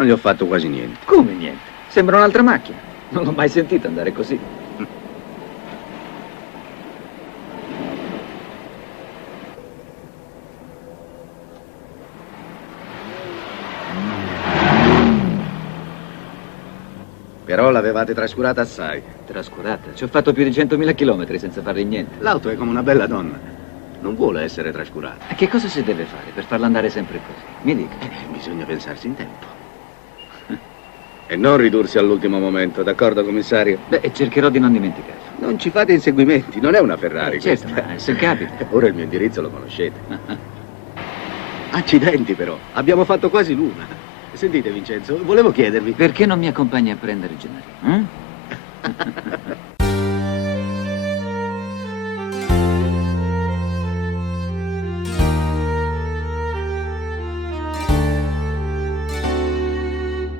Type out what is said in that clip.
Non gli ho fatto quasi niente. Come niente? Sembra un'altra macchina. Non l'ho mai sentito andare così. Però l'avevate trascurata assai. Trascurata. Ci ho fatto più di 100.000 chilometri senza fargli niente. L'auto è come una bella donna. Non vuole essere trascurata. E che cosa si deve fare per farla andare sempre così? Mi dica. Bisogna pensarsi in tempo. E non ridursi all'ultimo momento, d'accordo, commissario? Beh, cercherò di non dimenticarlo. Non ci fate inseguimenti, non è una Ferrari Certo, questa. ma se capita. Ora il mio indirizzo lo conoscete. Accidenti però, abbiamo fatto quasi l'una. Sentite Vincenzo, volevo chiedervi... Perché non mi accompagni a prendere Gennaro?